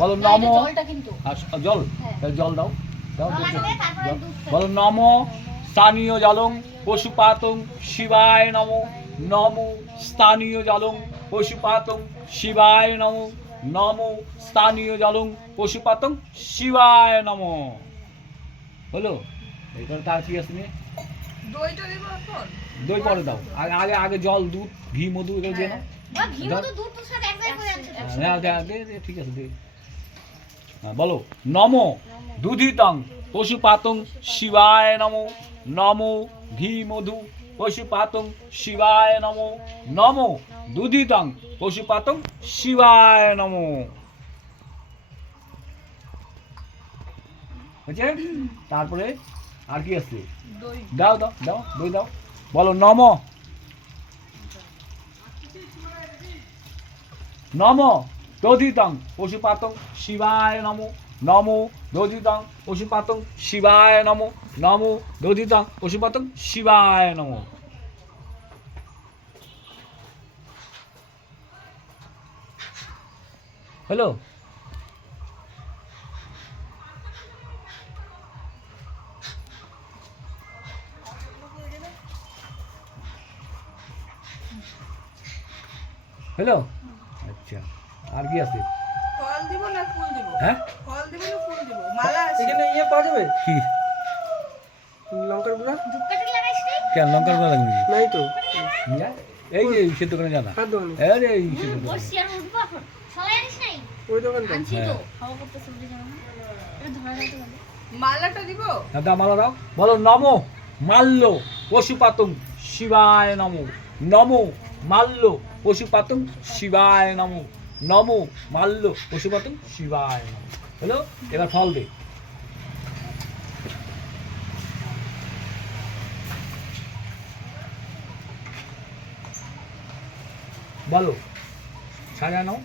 বলো নম। জল জল দাও দাও। বলো নম স্থানীয় জলং পশুপাতং শিবায় নম। নম স্থানীয় জলং পশুপাতং শিবায় নম। নম স্থানীয় জলং পশুপাতং শিবায় নম। হলো এটা তার কি আছে? দইটা দেব এখন? দই পরে দাও, আগে আগে আগে জল দুধ ঘি মধু এগুলো দিয়ে নাও। ঘি মধু দুধ তো সব এক জায়গায় করে আনতে। হ্যাঁ দে ঠিক আছে দে। হ্যাঁ বলো নম দুধিতং পশুপাতং শিবায় নম। নম ঘি মধু পশুপাতং শিবায় নম। নম দুধিতং পশুপাতং শিবায় নম। বুঝছে? তারপরে আর কি আছে? দাও দাও দাও দই দাও। বলো নম। নম দধিতং পশুপাতং শিবায় নম। নম দধিতং পশুপাতং শিবায় নম। নম দধিতং পশুপাতং শিবায় নম। হ্যালো হ্যালো আচ্ছা আর কি আছে? ফল দিব না ফুল দিব? হ্যাঁ ফল দিব না ফুল দিব? মালা আছে এখানে ইয়ে পাওয়া যাবে? কি লঙ্কার গুঁড়া? ধূপকাঠি লাগাইছ তুই? কেন লঙ্কার গুঁড়া লাগবে? নাই তো। এই যে সে দোকানে জানা। কার দোকানে? আরে এই সে দোকানে। বসছি আর উঠবো এখন। সবাই আনিস নাই? ওই দোকানটা? আনছি তো। হ্যাঁ। খাওয়া করতেছে বুঝি জানো না? এটা ধরা যাইতে বলে। মালাটা দিব? দাদা মালা দাও। বলো নম মাল্য পশুপাতং শিবায় নম। নম মাল্য পশুপাতং শিবায় নম। নম মাল্য পশুপাতং শিবায় নম। হলো এবার ফল দে। বলো সাজা নাও।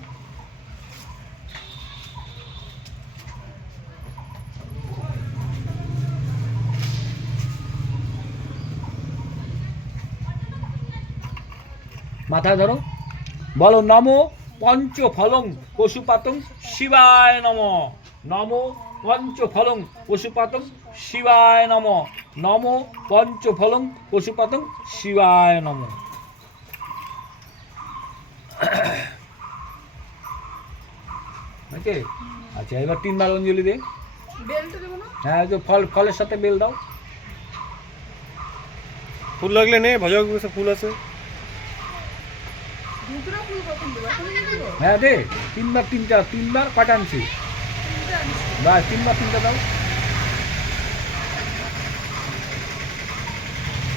মাথায় ধরো। বলো নম পঞ্চফলং পশুপাতং শিবায় নম। নম পঞ্চফলং পশুপাতং শিবায় নম। নম পঞ্চফলং পশুপাতং শিবায় নম। ওকে আচ্ছা এবার তিনবার অঞ্জলি দে। বেলটা দেব না? হ্যাঁ যে ফলের সাথে বেল দাও। ফুল লাগলে নে, ভজক ফুল আছে। দুটো ফুল কখন দেব? এখন দিব? হ্যাঁ দে তিনবার কটা আনছি? তিনটা আনছি। বাস তিনটা দাও।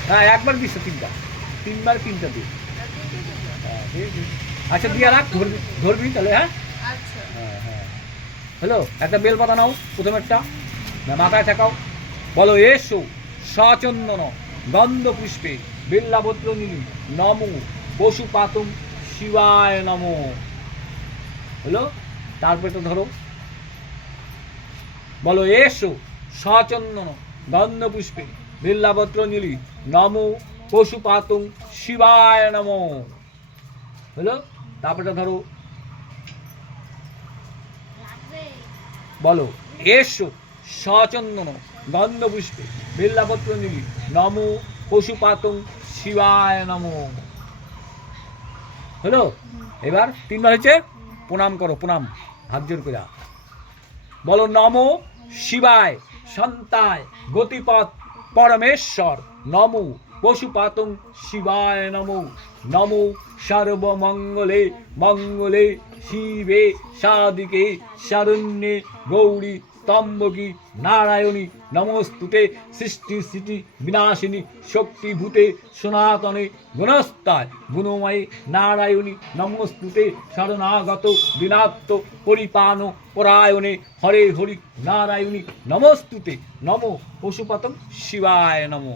হ্যাঁ একবার দিচ্ছে তিনবার তিনটা দিই। হ্যাঁ দে। আচ্ছা দিয়ে রাখ, ধরবি তাহলে। হ্যাঁ আচ্ছা হ্যাঁ হ্যাঁ হ্যালো একটা বেল পাতা নাও প্রথমেরটা, মাথায় ঠেকাও। বলো এসো সচন্দন গন্ধ পুষ্পে বিল্লাপত্র নীলি নম পশুপাতং শিবায় নম। হলো তারপরে তো ধরো। বলো এসো সচন্দন গন্ধ পুষ্পে বিল্লাপত্র নীলি নম পশুপাতং শিবায় নম। হলো তারপরে ধরো। লাগবে। বলো এসো সচন্দন গন্ধ পুষ্পে বিল্লাপত্র নীলি নম পশুপাতং শিবায় নম। হলো এবার তিনবার হয়েছে। প্রণাম করো, প্রণাম হাত জোর করে। বলো নম শিবায় সন্তায় গতিপথ পরমেশ্বর নম পশুপাতং শিবায় নম। নম সর্বমঙ্গলে মঙ্গলে শিবে সাদিকে শরণ্যে গৌরী স্তম্ভকি নারায়ণী নমস্তুতে সৃষ্টি স্থিতি বিনাশিনী শক্তিভূতে সনাতনে গুণস্তায় গুণময়ী নারায়ণী নমস্তুতে শরণাগত দিনাত্ম পরিপান পরায়ণে হরে হরি নারায়ণী নমস্তুতে নম পশুপাতং শিবায় নম।